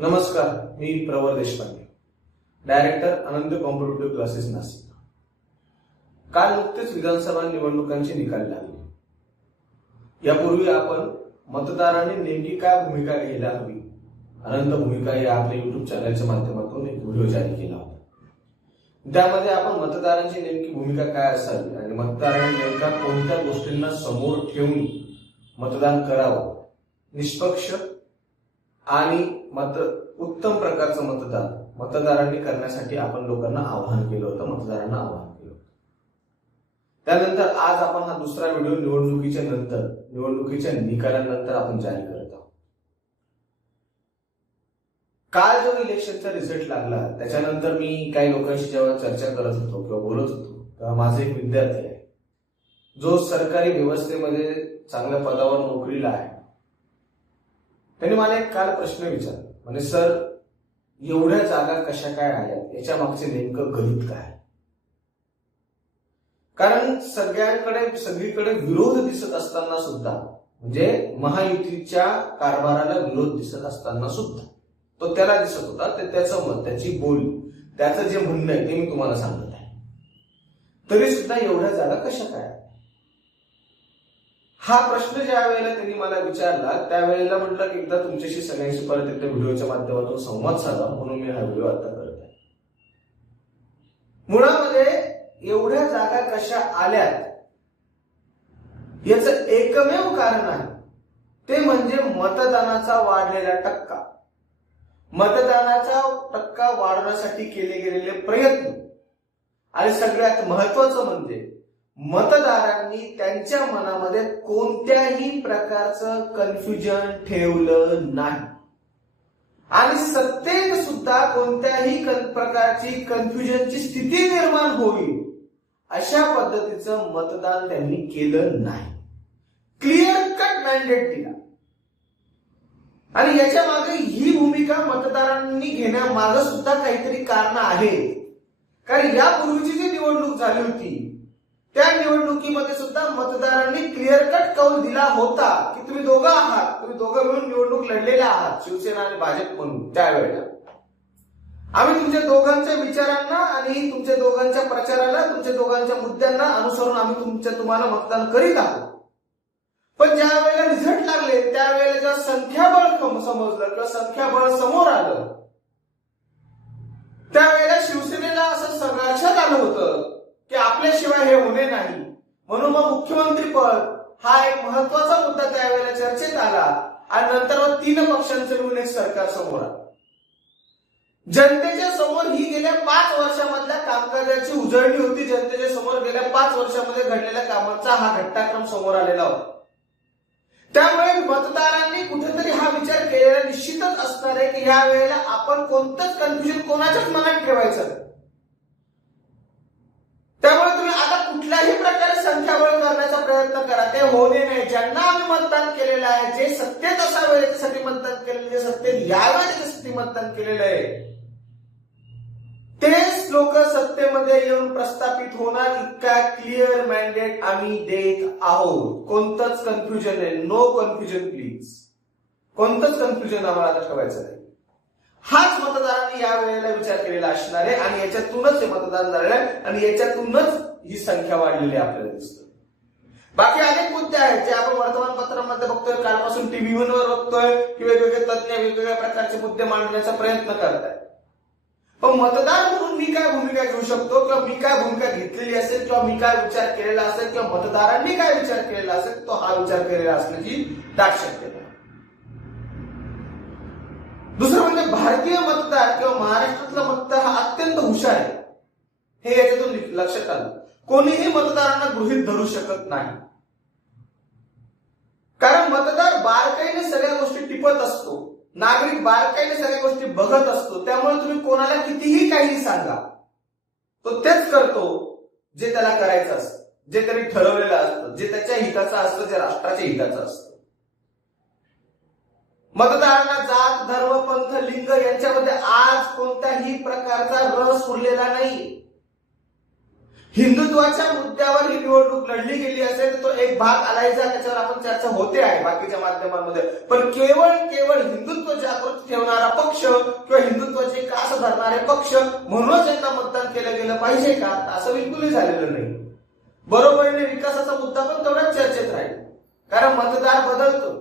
नमस्कार, मी प्रवर देशपांडे, डायरेक्टर अनंत competitive classes Nashik. काल नुकतेच विधानसभा निवडणुकांचे निकाल लागले. यापूर्वी आपण मतदारांनी नेमकी काय भूमिका घ्यायला हवी, अनंत भूमिका या आपल्या युट्यूब चॅनलच्या माध्यमातून एक व्हिडिओ जारी केला होता. त्यामध्ये आपण मतदारांची नेमकी भूमिका काय असावी आणि मतदारांनी नेमका कोणत्या गोष्टींना समोर ठेवून मतदान करावं, निष्पक्ष आणि उत्तम प्रकारचं मतदारांनी करण्यासाठी आपण लोकांना आवाहन केलं होतं, मतदारांना आवाहन केलं होतं. त्यानंतर आज आपण हा दुसरा व्हिडिओ निवडणुकीच्या निकालानंतर आपण जारी करत आहोत. काल जो इलेक्शनचा रिझल्ट लागला त्याच्यानंतर मी काही लोकांशी जेव्हा चर्चा करत होतो किंवा बोलत होतो तेव्हा माझा एक विद्यार्थी आहे जो सरकारी व्यवस्थेमध्ये चांगल्या पदावर नोकरीला आहे. त्यांनी मला एक काल प्रश्न विचारला, म्हणजे सर, एवढ्या जागा कशा काय आल्या, याच्या मागचे नेमकं गणित काय? कारण सगळीकडे विरोध दिसत असताना सुद्धा, म्हणजे महायुतीच्या कारभाराला विरोध दिसत असताना सुद्धा तो त्याला दिसत होता, त्याचं मत, त्याची बोली, त्याचं जे म्हणणं आहे ते मी तुम्हाला सांगत आहे. तरी सुद्धा एवढ्या जागा कशा काय? हा प्रश्न ज्या वेळेला त्यांनी मला विचारला त्यावेळेला म्हटलं की एकदा तुमच्याशी सगळ्यांशी परत एकदा व्हिडिओच्या माध्यमातून संवाद साधा, म्हणून मी हा व्हिडिओ आता करत आहे. मुळामध्ये एवढ्या जागा कशा आल्यात याचं एकमेव कारण आहे ते म्हणजे मतदानाचा वाढलेला टक्का. मतदानाचा टक्का वाढवण्यासाठी केले गेलेले प्रयत्न आणि सगळ्यात महत्वाचं म्हणजे मतदारांनी त्यांच्या मनामध्ये कोणत्याही प्रकारचं कन्फ्युजन ठेवलं नाही आणि सत्तेत सुद्धा कोणत्याही प्रकारची कन्फ्युजनची स्थिती निर्माण होईल अशा पद्धतीचं मतदान त्यांनी केलं नाही. क्लिअर कट मॅन्डेट दिला आणि याच्या मागे ही भूमिका मतदारांनी घेण्यामागे सुद्धा काहीतरी कारण आहेत. कारण यापूर्वीची जी निवडणूक झाली होती त्या निवडणुकीमध्ये सुद्धा मतदारांनी क्लिअर कट कौल दिला होता की तुम्ही दोघं आहात, तुम्ही दोघं मिळून निवडणूक लढलेल्या आहात, शिवसेना आणि भाजप म्हणून. त्यावेळेला आम्ही तुमच्या दोघांच्या विचारांना आणि तुमच्या दोघांच्या प्रचाराला, तुमच्या दोघांच्या मुद्द्यांना अनुसरून आम्ही तुम्हाला मतदान करीत आहोत. पण ज्या वेळेला रिझल्ट लागले त्यावेळेला जेव्हा संख्याबळ समजलं किंवा संख्याबळ समोर आलं त्यावेळेला शिवसेनेला असं संघर्षात आलं होतं की आपल्याशिवाय हे होणे नाही, म्हणून मग मुख्यमंत्री पद हा एक महत्वाचा मुद्दा त्यावेळेला चर्चेत आला आणि नंतर मग 3 पक्षांचं मिळून एक सरकार समोर आलं. जनतेच्या समोर ही गेल्या 5 वर्षामधल्या कामकाजाची उजळणी होती. जनतेच्या समोर गेल्या 5 वर्षामध्ये घडलेल्या कामांचा हा घटनाक्रम समोर आलेला होता. त्यामुळे मतदारांनी कुठेतरी हा विचार केलेला निश्चितच असणार आहे की ह्या वेळेला आपण कोणतंच कन्फ्युजन कोणाच्याच मनात ठेवायचं. त्यामुळे तुम्ही आता कुठल्याही प्रकारे संख्याबळ करण्याचा प्रयत्न करा, ते होणे नाही. ज्यांना आम्ही मतदान केलेलं आहे, जे सत्तेत असावे याच्यासाठी मतदान केलेलं, जे सत्तेत यावे याच्यासाठी मतदान केलेलं आहे, तेच लोक सत्तेमध्ये येऊन प्रस्थापित होणार इतका क्लिअर मॅन्डेट आम्ही देत आहोत. कोणतंच कन्फ्युजन आहे, नो कन्फ्युजन प्लीज. कोणतंच कन्फ्युजन आम्हाला आता ठेवायचं नाही. हाच मतदारांनी या वेळेला विचार केलेला असणार आहे आणि याच्यातूनच हे मतदान झालेलं आहे आणि याच्यातूनच ही संख्या वाढलेली आपल्याला दिसते. बाकी अनेक मुद्दे आहेत जे आपण वर्तमानपत्रांमध्ये बघतोय, कालपासून टीव्हीवर बघतोय की वेगवेगळे तज्ञ वेगवेगळ्या प्रकारचे मुद्दे मांडण्याचा प्रयत्न करतायत. पण मतदार म्हणून मी काय भूमिका घेऊ शकतो किंवा मी काय भूमिका घेतलेली असेल किंवा मी काय विचार केलेला असेल किंवा मतदारांनी काय विचार केलेला असेल तो हा विचार केलेला असण्याची दाट शक्यता. दुसरं म्हणजे भारतीय मतदार किंवा महाराष्ट्रातला मतदार हा अत्यंत हुशार आहे, हे याच्यातून लक्षात आलं. कोणीही मतदारांना गृहीत धरू शकत नाही, कारण मतदार बारकाईने सगळ्या गोष्टी टिपत असतो, नागरिक बारकाईने सगळ्या गोष्टी बघत असतो. त्यामुळे तुम्ही कोणाला कितीही काही सांगा तो तेच करतो जे त्याला करायचं असतं, जे त्यांनी ठरवलेलं असतं, जे त्याच्या हिताचं असतं, जे राष्ट्राच्या हिताचं असतं. मतदारांना जात, धर्म, पंथ, लिंग यांच्यामध्ये आज कोणत्याही प्रकारचा रस उरलेला नाही. हिंदुत्वाच्या मुद्द्यावर ही निवडणूक लढली गेली असेल तर तो एक भाग आलायचा, त्याच्यावर आपण चर्चा होते आहे बाकीच्या माध्यमांमध्ये. पण केवळ हिंदुत्व जागृत ठेवणारा पक्ष किंवा हिंदुत्वाची कास धरणारे पक्ष म्हणूनच यांना मतदान केलं गेलं पाहिजे का, असं बिलकुलही झालेलं नाही. बरोबरीने विकासाचा मुद्दा पण तेवढाच चर्चेत राहील, कारण मतदार बदलतो,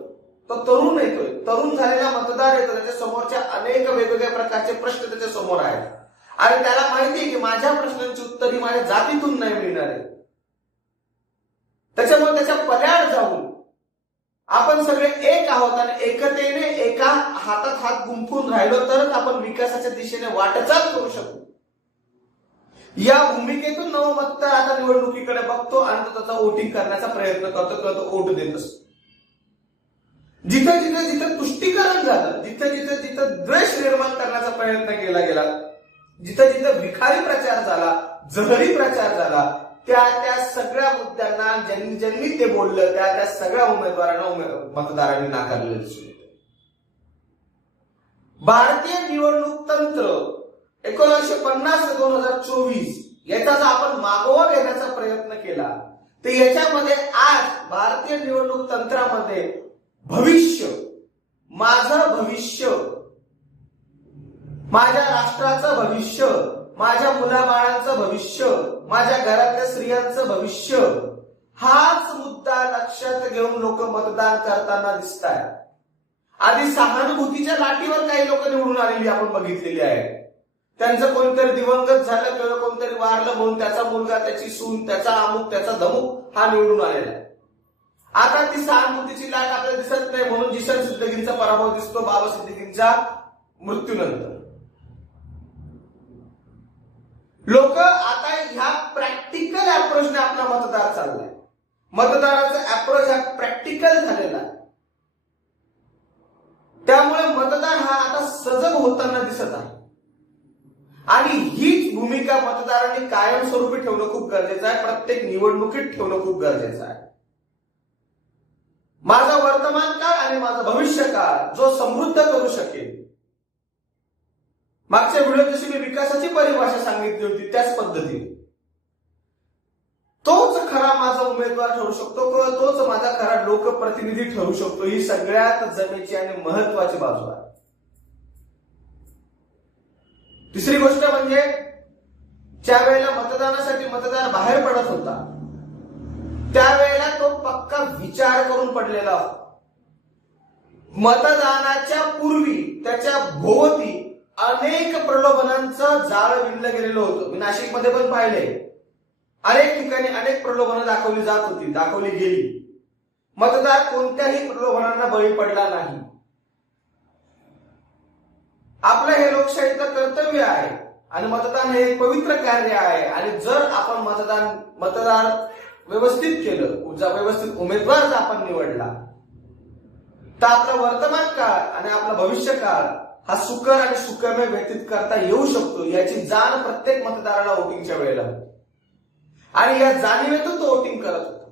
तो तरुण येतोय, तरुण झालेला मतदार येतो, त्याच्या समोरच्या अनेक वेगवेगळ्या प्रकारचे प्रश्न त्याच्या समोर आहेत आणि त्याला माहिती आहे की माझ्या प्रश्नांची उत्तर ही माझ्या जातीतून नाही मिळणार आहे. त्याच्यामुळे त्याच्या पल्याड जाऊन आपण सगळे एक आहोत आणि एकतेने एका हातात हात गुंफून राहिलो तरच आपण विकासाच्या दिशेने वाटचाल करू शकू. या भूमिकेतून नवमतदार आता निवडणुकीकडे बघतो आणि तो त्याचा वोटिंग करण्याचा प्रयत्न करतो किंवा तो वोट देत असतो. जिथे जिथे जिथे तुष्टीकरण झालं, जिथे जिथे जिथे द्वेष निर्माण करण्याचा प्रयत्न केला गेला, जिथे जिथे विखारी प्रचार झाला, जहरी प्रचार झाला, त्या सगळ्या मुद्द्यांना ज्यांनी ज्यांनी ते बोललं त्या सगळ्या उमेदवारांना मतदारांनी नाकारलेलं दिसून येतं. भारतीय निवडणूक तंत्र 1950 ते 2024 याचा जर आपण मागोवा घेण्याचा प्रयत्न केला तर याच्यामध्ये आज भारतीय निवडणूक तंत्रामध्ये भविष्य, माझं भविष्य, माझ्या राष्ट्राचं भविष्य, माझ्या मुलाबाळांचं भविष्य, माझ्या घरातल्या स्त्रियांचं भविष्य हाच मुद्दा लक्षात घेऊन लोक मतदान करताना दिसत आहेत. आधी सहानुभूतीच्या लाटीवर काही लोक निवडून आलेली आपण बघितलेली आहे. त्यांचं कोणतरी दिवंगत झालं किंवा कोणतरी वारलं म्हणून त्याचा मुलगा, त्याची सून, त्याचा अमुक, त्याचा धमुक हा निवडून आलेला आहे. आता ती सहानुभूतीची लाट आपल्याला दिसत नाही म्हणून जिशन सिद्दीकींचा पराभव दिसतो बाबा सिद्दीकींच्या मृत्यूनंतर. लोक आता ह्या प्रॅक्टिकल अप्रोचने आपला मतदार चाललाय. मतदाराचा अप्रोच हा प्रॅक्टिकल झालेला आहे. त्यामुळे मतदार हा आता सजग होताना दिसत आहे आणि हीच भूमिका मतदारांनी कायमस्वरूपी ठेवणं खूप गरजेचं आहे. प्रत्येक निवडणुकीत ठेवणं खूप गरजेचं आहे. माझा वर्तमान काळ आणि माझा भविष्य काळ जो समृद्ध करू शकेल. मागच्या व्हिडिओत जशी मी विकासाची परिभाषा सांगितली होती त्याच पद्धतीने तोच खरा माझा उमेदवार ठरू शकतो किंवा तोच माझा खरा लोकप्रतिनिधी ठरू शकतो. ही सगळ्यात जमेची आणि महत्वाची बाजू आहे. तिसरी गोष्ट म्हणजे ज्या वेळेला मतदानासाठी मतदार बाहेर पडत होता त्यावेळेला तो पक्का विचार करून पडलेला होता. मतदानाच्या पूर्वी त्याच्या भोवती अनेक प्रलोभनांचं जाळ विणलं गेलेलं होतं. मी नाशिकमध्ये पण पाहिलंय. अनेक ठिकाणी अनेक प्रलोभनं दाखवली जात होती, दाखवली गेली. मतदार कोणत्याही प्रलोभनांना बळी पडला नाही. आपलं हे लोकशाहीचं कर्तव्य आहे आणि मतदान हे एक पवित्र कार्य आहे आणि जर आपण मतदार व्यवस्थित केलं, व्यवस्थित उमेदवार जर आपण निवडला तर आपला वर्तमान काळ आणि आपला भविष्य काळ हा सुकर आणि सुखमय व्यतीत करता येऊ शकतो याची जाण प्रत्येक मतदाराला वोटिंगच्या वेळेला होती आणि या जाणीवेतून तो वोटिंग करत होता.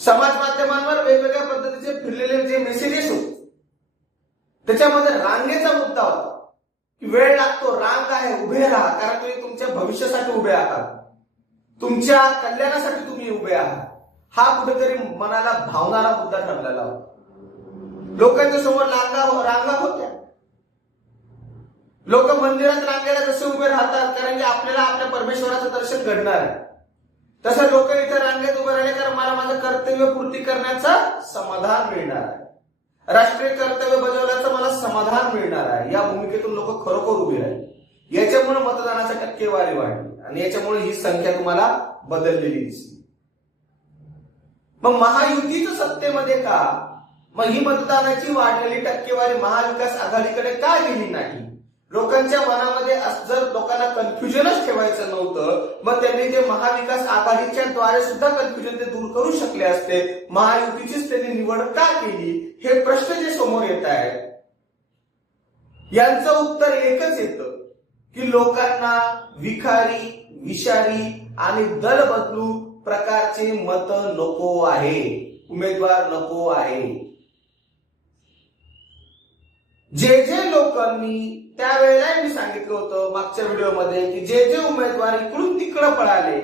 समाज माध्यमांवर वेगवेगळ्या पद्धतीचे फिरलेले जे मेसेजेस होते त्याच्यामध्ये रांगेचा मुद्दा होता की वेळ लागतो, रांग आहे, उभे राहा, कारण तुम्ही तुमच्या भविष्यासाठी उभे आहात, तुमच्या कल्याणासाठी तुम्ही उभे आहात. हा कुठेतरी मनाला भावणारा मुद्दा ठरलेला होता. लोकांच्या समोर रांगा होत्या. लोक मंदिरात रांगेला जसे उभे राहतात कारण की आपल्याला आपल्या परमेश्वराचं दर्शन घडणार आहे, तसं लोक इथे रांगेत उभे राहिले कारण मला माझं कर्तव्य पूर्ती करण्याचं समाधान मिळणार आहे, राष्ट्रीय कर्तव्य बजावल्याचं मला समाधान मिळणार आहे. या भूमिकेतून लोक खरोखर उभे राहिले. याच्यामुळे मतदानाची टक्केवारी वाढली आणि याच्यामुळे ही संख्या तुम्हाला बदललेली दिसली. मग महायुतीचं सत्तेमध्ये का? मग ही मतदानाची वाढलेली टक्केवारी महाविकास आघाडीकडे का गेली नाही? लोकांच्या मनामध्ये जर लोकांना कन्फ्युजनच ठेवायचं नव्हतं मग त्यांनी जे महाविकास आघाडीच्या द्वारे सुद्धा कन्फ्युजन ते दूर करू शकले असते. महायुतीचीच त्यांनी निवड का केली? हे प्रश्न जे समोर येत आहेत यांचं उत्तर एकच येतं की लोकांना विखारी, विषारी आणि दल बदलू प्रकारचे मत नको आहे, उमेदवार नको आहे. जे जे लोकांनी त्यावेळेला मी सांगितलं होतं मागच्या व्हिडिओमध्ये की जे जे उमेदवार इकडून तिकडं पळाले,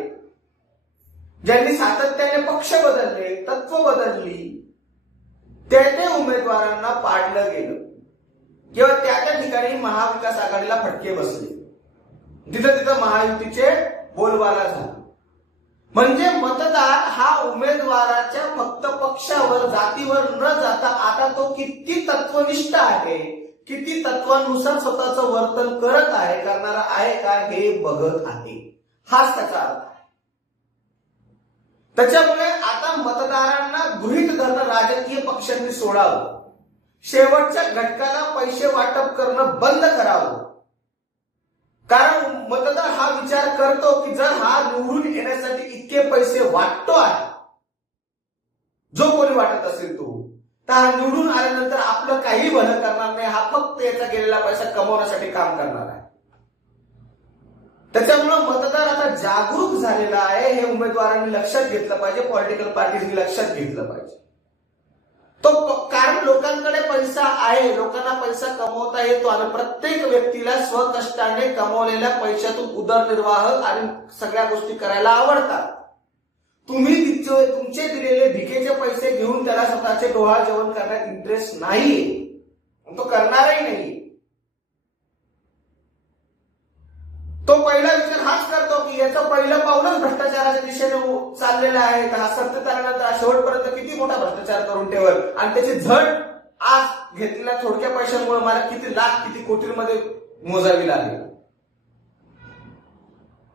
ज्यांनी सातत्याने पक्ष बदलले, तत्व बदलली, त्या त्या उमेदवारांना पाडलं गेलं किंवा त्या त्या ठिकाणी महाविकास आघाडीला फटके बसले, तिथं तिथं महायुतीचे बोलबाला झाला. म्हणजे मतदार हा उमेदवाराच्या फक्त पक्षावर, जातीवर न जाता आता तो किती तत्वनिष्ठ आहे, किती तत्वानुसार स्वतःचं वर्तन करत आहे, करणारा आहे का हे बघत आहे. हाच त्याचा अर्थ आहे. त्याच्यामुळे आता मतदारांना गृहीत धरणं राजकीय पक्षांनी सोडावं, शेवटच्या घटकाला पैसे वाटप करणं बंद करावं. कारण मतदार हा विचार करतो की जर हा निवडून येण्यासाठी इतके पैसे वाटतो आहे, जो कोणी वाटत असेल तो, तर हा निवडून आल्यानंतर आपलं काही भलं करणार नाही, हा फक्त याचा गेलेला पैसा कमवण्यासाठी काम करणार आहे. त्याच्यामुळे मतदार आता जागरूक झालेला आहे, हे उमेदवारांनी लक्षात घेतलं पाहिजे, पॉलिटिकल पार्टीजनी लक्षात घेतलं पाहिजे. तो कारण लोकांकडे पैसा आहे, लोकांना पैसा कमवता येतो आणि प्रत्येक व्यक्तीला स्वकष्टाने कमवलेल्या पैशातून उदरनिर्वाह आणि सगळ्या गोष्टी करायला आवडतात. तुम्ही तुमचे दिलेले भिकेचे पैसे घेऊन त्याला स्वतःचे डोहाळ जेवण करण्यात इंटरेस्ट नाही, तो करणारही नाही. तो पहिला विचार हाच करतो की याचं पहिलं पाऊलच भ्रष्टाचाराच्या दिशेने चाललेलं आहे, हा सत्तेत आल्यानंतर शेवटपर्यंत किती मोठा भ्रष्टाचार करून ठेवल आणि त्याची झड आज घेतलेल्या थोडक्या पैशांमुळे मला किती लाख किती कोटींमध्ये मोजावी लागेल.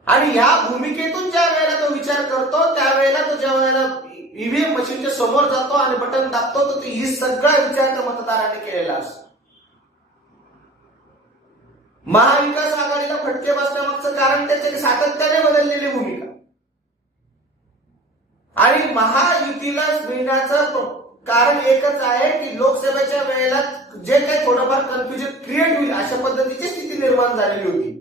आणि या भूमिकेतून ज्या वेळेला तो विचार करतो, त्यावेळेला तो ज्या वेळेला ईव्हीएम मशीनच्या समोर जातो आणि बटन दाबतो, तर ही सगळा विचार त्या मतदाराने केलेला असतो. महाविकास आघाडीला फटके बसण्यामागचं कारण त्याची सातत्याने बदललेली भूमिका आणि महायुतीला मिळण्याचं कारण एकच आहे की लोकसभेच्या वेळेला जे काही थोडंफार कन्फ्युजन क्रिएट होईल अशा पद्धतीची स्थिती निर्माण झालेली होती.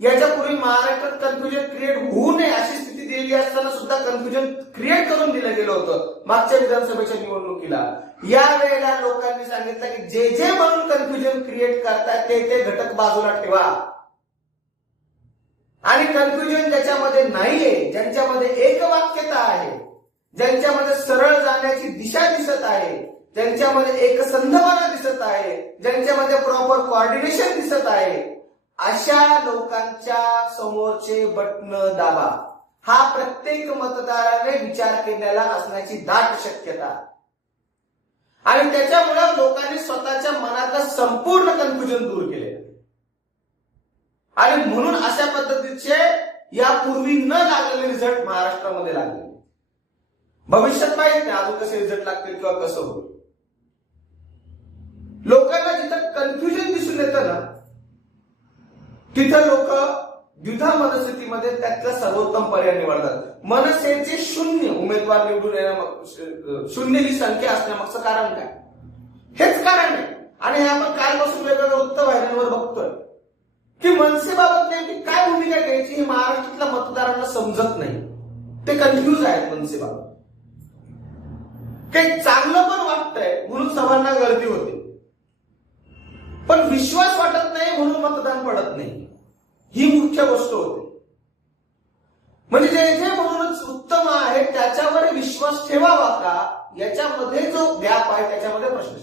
याच्यापूर्वी महाराष्ट्रात कन्फ्युजन क्रिएट होऊ नये अशी स्थिती दिलेली असताना सुद्धा कन्फ्युजन क्रिएट करून दिलं गेलं होतं मागच्या विधानसभेच्या निवडणुकीला. या वेळेला लोकांनी सांगितलं की जे जे म्हणून कन्फ्युजन क्रिएट करतायत ते ते घटक बाजूला ठेवा आणि कन्फ्युजन ज्याच्यामध्ये नाहीये, ज्यांच्यामध्ये एकवाक्यता आहे, ज्यांच्यामध्ये सरळ जाण्याची दिशा दिसत आहे, ज्यांच्यामध्ये एकसंधपणा दिसत आहे, ज्यांच्यामध्ये प्रॉपर कोऑर्डिनेशन दिसत आहे, अशा लोकांच्या समोरचे बटन दाबा. हा प्रत्येक मतदाराने विचार केलेला असण्याची दाट शक्यता आणि त्याच्यामुळे लोकांनी स्वतःच्या मनातलं संपूर्ण कन्फ्युजन दूर केले आणि म्हणून अशा पद्धतीचे यापूर्वी न लागलेले रिझल्ट महाराष्ट्रामध्ये लागले. भविष्यात माहित नाही अजून कसे रिझल्ट लागतील किंवा कसं होईल. लोकांना जिथं कन्फ्युजन दिसून येतं ना, तिथं लोक द्विधा मनस्थितीमध्ये त्यातला सर्वोत्तम पर्याय निवडतात. मनसेचे शून्य उमेदवार निवडून येण्या, शून्य ही संख्या असण्यामागचं कारण काय? हेच कारण आहे. आणि हे आपण कालपासून वेगवेगळ्या वृत्तवाहिन्यांवर बघतोय की मनसेबाबत नेमकी काय भूमिका घ्यायची हे महाराष्ट्रातल्या मतदारांना समजत नाही. ते कन्फ्युज आहेत मनसेबाबत. काही चांगलं पण वाटतंय म्हणून सभांना गर्दी होते, पण विश्वास वाटत नाही म्हणून मतदान पडत नाही. ही मुख्य गोष्ट होते. म्हणजे जे जे म्हणूनच उत्तम आहे त्याच्यावर विश्वास ठेवावा का, याच्यामध्ये जो गॅप आहे त्याच्यामध्ये प्रश्न.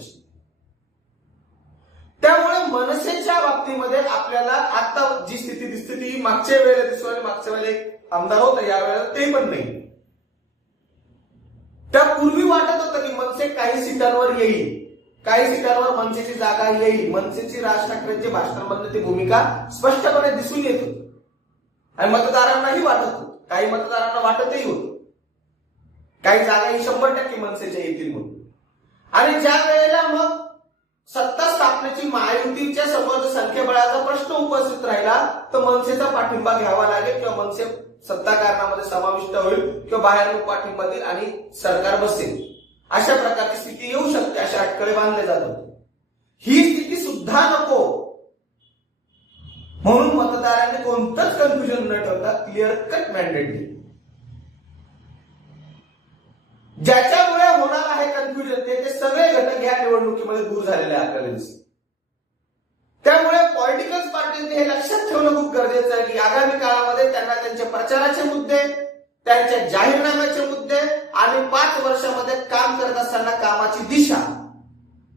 त्यामुळे मनसेच्या बाबतीमध्ये आपल्याला आता जी स्थिती दिसते ती मागच्या वेळेला दिसू आणि मागच्या वेळेला एक आमदार होता, या वेळेला ते पण नाही. त्यापूर्वी वाटत होतं की मनसे काही सीटांवर येईल, काही सीटांवर मनसेची जागा येईल. मनसेची राज ठाकरेंची भाषणांमधली ती भूमिका स्पष्टपणे दिसून येत होती आणि मतदारांनाही वाटत होतं, काही मतदारांना वाटतही होतं काही जागाही 100% मनसेच्या येतील म्हणून. आणि ज्या वेळेला मग सत्ता स्थापनेची महायुतीच्या समोर संख्याबळाचा प्रश्न उपस्थित राहिला, तर मनसेचा पाठिंबा घ्यावा लागेल किंवा मनसे सत्ता कारणामध्ये समाविष्ट होईल किंवा बाहेरून पाठिंबा देईल आणि सरकार बसेल, अशा प्रकारची स्थिती येऊ शकते, अशा अटकळे बांधले जातात. ही स्थिती सुद्धा नको म्हणून मतदारांनी कोणतंच कन्फ्युजन न ठेवता क्लिअर कट मॅन्डेट दिली. ज्याच्यामुळे होणार आहे कन्फ्युजन ते सगळे घटक या निवडणुकीमध्ये दूर झालेले आपल्याला दिसतात. गरजेचं आहे की आगामी काळामध्ये त्यांना त्यांच्या प्रचाराचे मुद्दे, त्यांच्या जाहीरनाम्याचे मुद्दे आणि 5 वर्षामध्ये काम करत असताना कामाची दिशा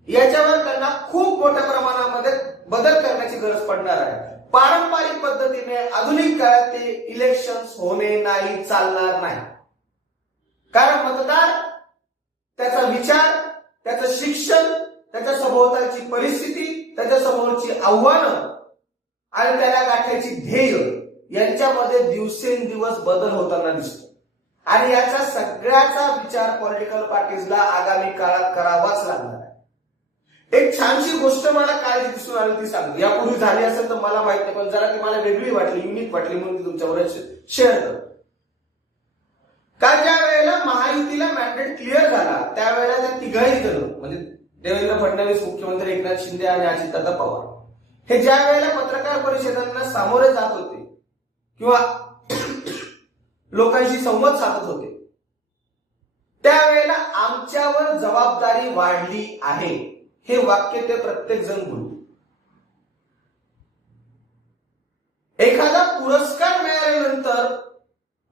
याच्यावर त्यांना खूप मोठ्या प्रमाणामध्ये बदल करण्याची गरज पडणार आहे. पारंपरिक पद्धतीने आधुनिक काळात ते इलेक्शन्स होणे नाही, चालणार नाही. कारण मतदार त्याचा विचार, त्याचं शिक्षण, त्याच्या सभोवतालची परिस्थिती, त्याच्या समोरची आव्हानं आणि त्याला गाठायची ध्येय यांच्यामध्ये दिवसेंदिवस बदल होताना दिसतो. आणि याचा सगळ्याचा विचार पॉलिटिकल पार्टीजला आगामी काळात करावाच लागणार आहे. एक छानशी गोष्ट मला काय दिसून आली ती सांगतो. यापूर्वी झाली असेल तर मला माहित नाही, पण जरा ती मला वेगळी वाटली, युनिक वाटली म्हणून ती तुमच्याबरोबर शेअर करतो. काल ज्या वेळेला महायुतीला मॅन्डेट क्लिअर झाला त्यावेळेला त्या तिघाही जण म्हणजे देवेंद्र फडणवीस, मुख्यमंत्री एकनाथ शिंदे आणि अजितदादा पवार हे ज्या वेळेला पत्रकार परिषदांना सामोरे जात होते किंवा लोकांशी संवाद साधत होते त्यावेळेला आमच्यावर जबाबदारी वाढली आहे हे वाक्य ते प्रत्येक जण बोलू. एखादा पुरस्कार मिळाल्यानंतर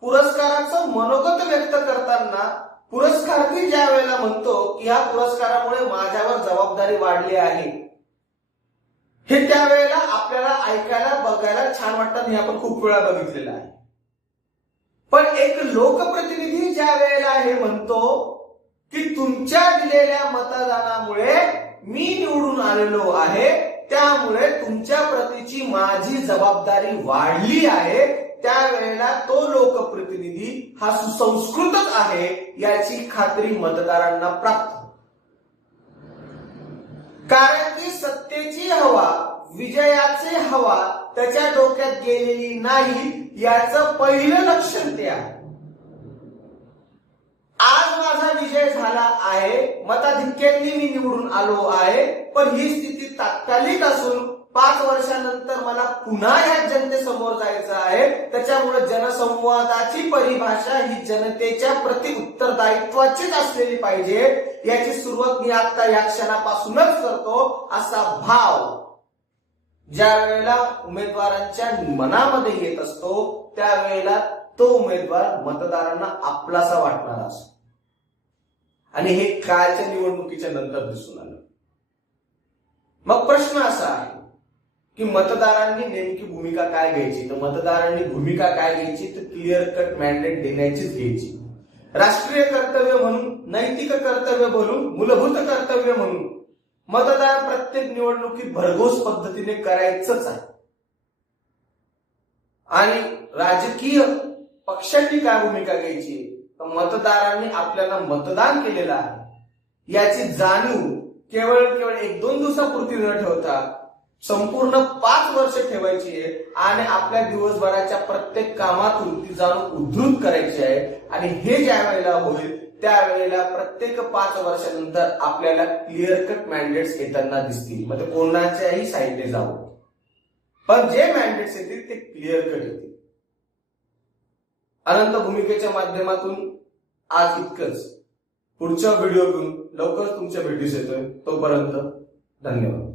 पुरस्काराचं मनोगत व्यक्त करताना पुरस्कारार्थी ज्या वेळेला म्हणतो की ह्या पुरस्कारामुळे माझ्यावर जबाबदारी वाढली आहे, हे त्यावेळेला आपल्याला ऐकायला बघायला छान वाटतं. हे आपण खूप वेळा बघितलेलं आहे. पण एक लोकप्रतिनिधी ज्या वेळेला हे म्हणतो की तुमच्या दिलेल्या मतदानामुळे मी निवडून आलेलो आहे, त्यामुळे तुमच्या प्रतीची माझी जबाबदारी वाढली आहे, त्यावेळेला तो लोकप्रतिनिधी हा सुसंस्कृतच आहे याची खात्री मतदारांना प्राप्त. कारण की सत्तेची हवा, विजयाची हवा त्याच्या डोक्यात गेलेली नाही याचं पहिलं लक्षण ते आहे. आज माझा विजय झाला आहे, मताधिक्यांनी मी निवडून आलो आहे, पण ही स्थिती तात्कालिक असून 5 वर्षानंतर मला पुन्हा या जनतेसमोर जायचं आहे. त्याच्यामुळे जनसंवादाची परिभाषा ही जनतेच्या प्रति उत्तरदायित्वाचीच असलेली पाहिजे. याची सुरुवात मी आता या क्षणापासूनच करतो असा भाव ज्या वेळेला उमेदवारांच्या मनामध्ये येत असतो त्यावेळेला तो उमेदवार मतदारांना आपलासा वाटणारा असतो. आणि हे कालच्या निवडणुकीच्या नंतर दिसून आलं. मग प्रश्न असा आहे की मतदारांनी नेमकी भूमिका काय घ्यायची. तर मतदारांनी भूमिका काय घ्यायची तर क्लिअर कट मॅन्डेट देण्याचीच घ्यायची. राष्ट्रीय कर्तव्य म्हणून, नैतिक कर्तव्य म्हणून, मूलभूत कर्तव्य म्हणून मतदान प्रत्येक निवडणुकीत भरघोस पद्धतीने करायचंच आहे. आणि राजकीय पक्षांनी काय भूमिका घ्यायची तर मतदारांनी आपल्याला मतदान केलेलं आहे याची जाणीव केवळ 1-2 दिवसापुरती न ठेवता संपूर्ण 5 वर्ष ठेवायची आहे आणि आपल्या दिवसभराच्या प्रत्येक कामातून ती जाणून उद्धृत करायची आहे. आणि हे ज्या वेळेला होईल त्यावेळेला प्रत्येक 5 वर्षानंतर आपल्याला क्लिअर कट मॅन्डेट्स येताना दिसतील. मग ते कोणाच्याही साईडने जाऊ, पण जे मॅन्डेट्स येतील ते क्लिअर कट येतील. अनंत भूमिकेच्या माध्यमातून आज इतकंच. पुढच्या व्हिडिओ घेऊन लवकरच तुमच्या भेटीस येतोय. तोपर्यंत धन्यवाद.